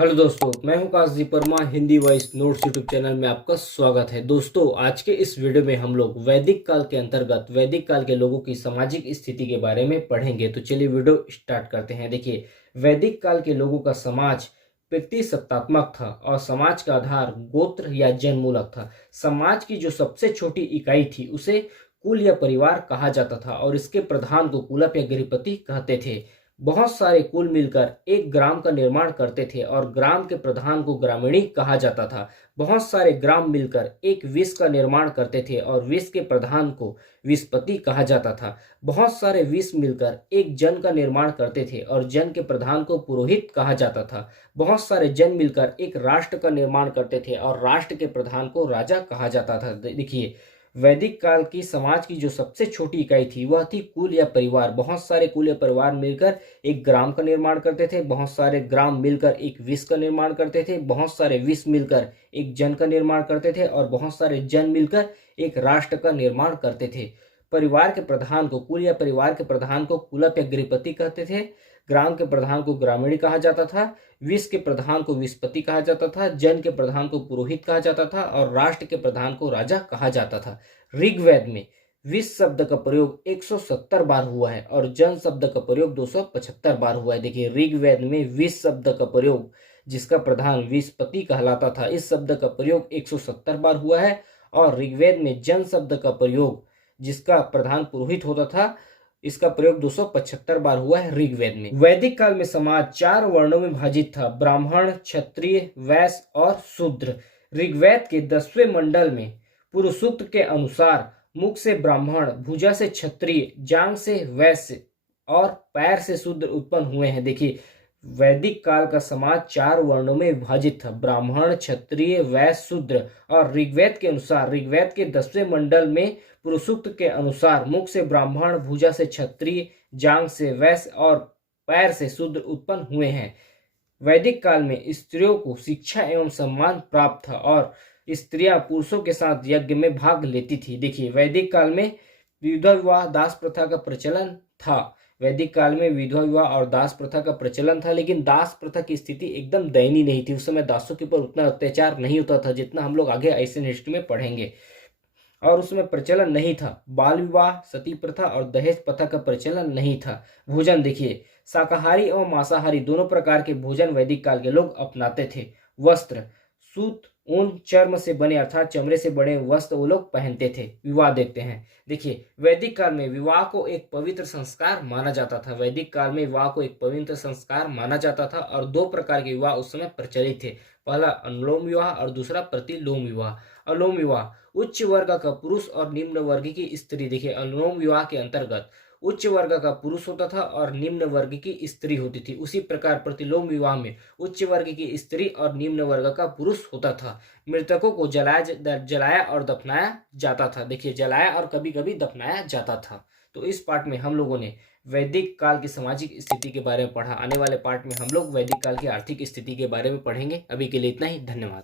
Hello दोस्तों, मैं हूं Kashi Verma. Hindi voice notes YouTube channel में आपका स्वागत है। दोस्तों, आज के इस वीडियो में हम लोग वैदिक काल के अंतर्गत वैदिक काल के लोगों की सामाजिक स्थिति के बारे में पढ़ेंगे। तो चलिए वीडियो स्टार्ट करते हैं। देखिए, वैदिक काल के लोगों का समाज प्रतिसत्तात्मक था और समाज का आधार गोत्र या जनमूलक था। समाज की जो सबसे छोटी इकाई थी उसे कुल या परिवार कहा जाता था और इसके प्रधान को कुलप या गृहपति कहते थे। बहुत सारे कुल मिलकर एक ग्राम का निर्माण करते थे और ग्राम के प्रधान को ग्रामीणी कहा जाता था। बहुत सारे ग्राम मिलकर एक विष का निर्माण करते थे और विष के प्रधान को विषपति कहा जाता था। बहुत सारे विष मिलकर एक जन का निर्माण करते थे और जन के प्रधान को पुरोहित कहा जाता था। बहुत सारे जन मिलकर एक राष्ट्र का निर्माण करते थे और राष्ट्र के प्रधान को राजा कहा जाता था। देखिए, वैदिक काल की समाज की जो सबसे छोटी इकाई थी वह थी कुल या परिवार। बहुत सारे कुल या परिवार मिलकर एक ग्राम का निर्माण करते थे। बहुत सारे ग्राम मिलकर एक विष का निर्माण करते थे। बहुत सारे विष मिलकर एक जन का निर्माण करते थे और बहुत सारे जन मिलकर एक राष्ट्र का निर्माण करते थे। परिवार के प्रधान को कुल या परिवार के प्रधान को कुलप या गृहपति कहते थे। ग्राम के प्रधान को ग्रामीण कहा जाता था। विष के प्रधान को विषपति कहा जाता था। जन के प्रधान को पुरोहित कहा जाता था और राष्ट्र के प्रधान को राजा कहा जाता था। ऋग्वेद में विष शब्द का प्रयोग 170 बार हुआ है और जन शब्द का प्रयोग 275 बार हुआ है। देखिए, ऋग्वेद में विष शब्द का प्रयोग जिसका प्रधान विषपति कहलाता था, इस शब्द का प्रयोग 170 बार हुआ है। और ऋग्वेद में जन शब्द का प्रयोग जिसका प्रधान पुरोहित होता था, इसका प्रयोग 275 बार हुआ है ऋग्वेद में। वैदिक काल में समाज 4 वर्णों में विभाजित था: ब्राह्मण, क्षत्रिय, वैश्य और शूद्र। ऋग्वेद के 10वें मंडल में पुरुष सूक्त के अनुसार मुख से ब्राह्मण, भुजा से क्षत्रिय, जांग से वैश्य और पैर से शूद्र उत्पन्न हुए हैं। देखिए, वैदिक काल का समाज 4 वर्णों में विभाजित था: ब्राह्मण, क्षत्रिय, वैश्य, शूद्र। और ऋग्वेद के अनुसार ऋग्वेद के 10वें मंडल में पुरुषोक्त के अनुसार मुख से ब्राह्मण, भुजा से क्षत्रिय, जांग से वैश्य और पैर से शूद्र उत्पन्न हुए हैं। वैदिक काल में स्त्रियों को शिक्षा एवं सम्मान प्राप्त था और स्त्रियां पुरुषों के साथ यज्ञ में भाग लेती थी। देखिए, वैदिक काल में विधवा विवाह, दास प्रथा का प्रचलन था। वैदिक काल में विधवा विवाह और दास प्रथा का प्रचलन था, लेकिन दास प्रथा की स्थिति एकदम दयनीय नहीं थी। उस समय दासों के ऊपर उतना अत्याचार नहीं होता था जितना हम लोग आगे एशियन हिस्ट्री में पढ़ेंगे। और उसमें प्रचलन नहीं था बाल विवाह, सती प्रथा और दहेज प्रथा का प्रचलन नहीं था। भोजन देखिए, शाकाहारी एवं मांसाहारी दोनों प्रकार के भोजन वैदिक काल के लोग अपनाते थे। वस्त्र सूत, ऊन, चर्म से बने अर्थात चमड़े से बने वस्त्र वो लोग पहनते थे। विवाह देखते हैं। देखिए, वैदिक काल में विवाह को एक पवित्र संस्कार माना जाता था। वैदिक काल में विवाह को एक पवित्र संस्कार माना जाता था और 2 प्रकार के विवाह उस समय प्रचलित थे। पहला अनुलोम विवाह और दूसरा प्रतिलोम विवाह। अनुलोम विवाह उच्च वर्ग का पुरुष और निम्न वर्ग की स्त्री। देखिए, अनुलोम विवाह के अंतर्गत उच्च वर्ग का पुरुष होता था और निम्न वर्ग की स्त्री होती थी। उसी प्रकार प्रतिलोम विवाह में उच्च वर्ग की स्त्री और निम्न वर्ग का पुरुष होता था। मृतकों को जलाया और दफनाया जाता था। देखिए, जलाया और कभी कभी दफनाया जाता था। तो इस पार्ट में हम लोगों ने वैदिक काल की सामाजिक स्थिति के बारे में पढ़ा। आने वाले पार्ट में हम लोग वैदिक काल की आर्थिक स्थिति के बारे में पढ़ेंगे। अभी के लिए इतना ही। धन्यवाद।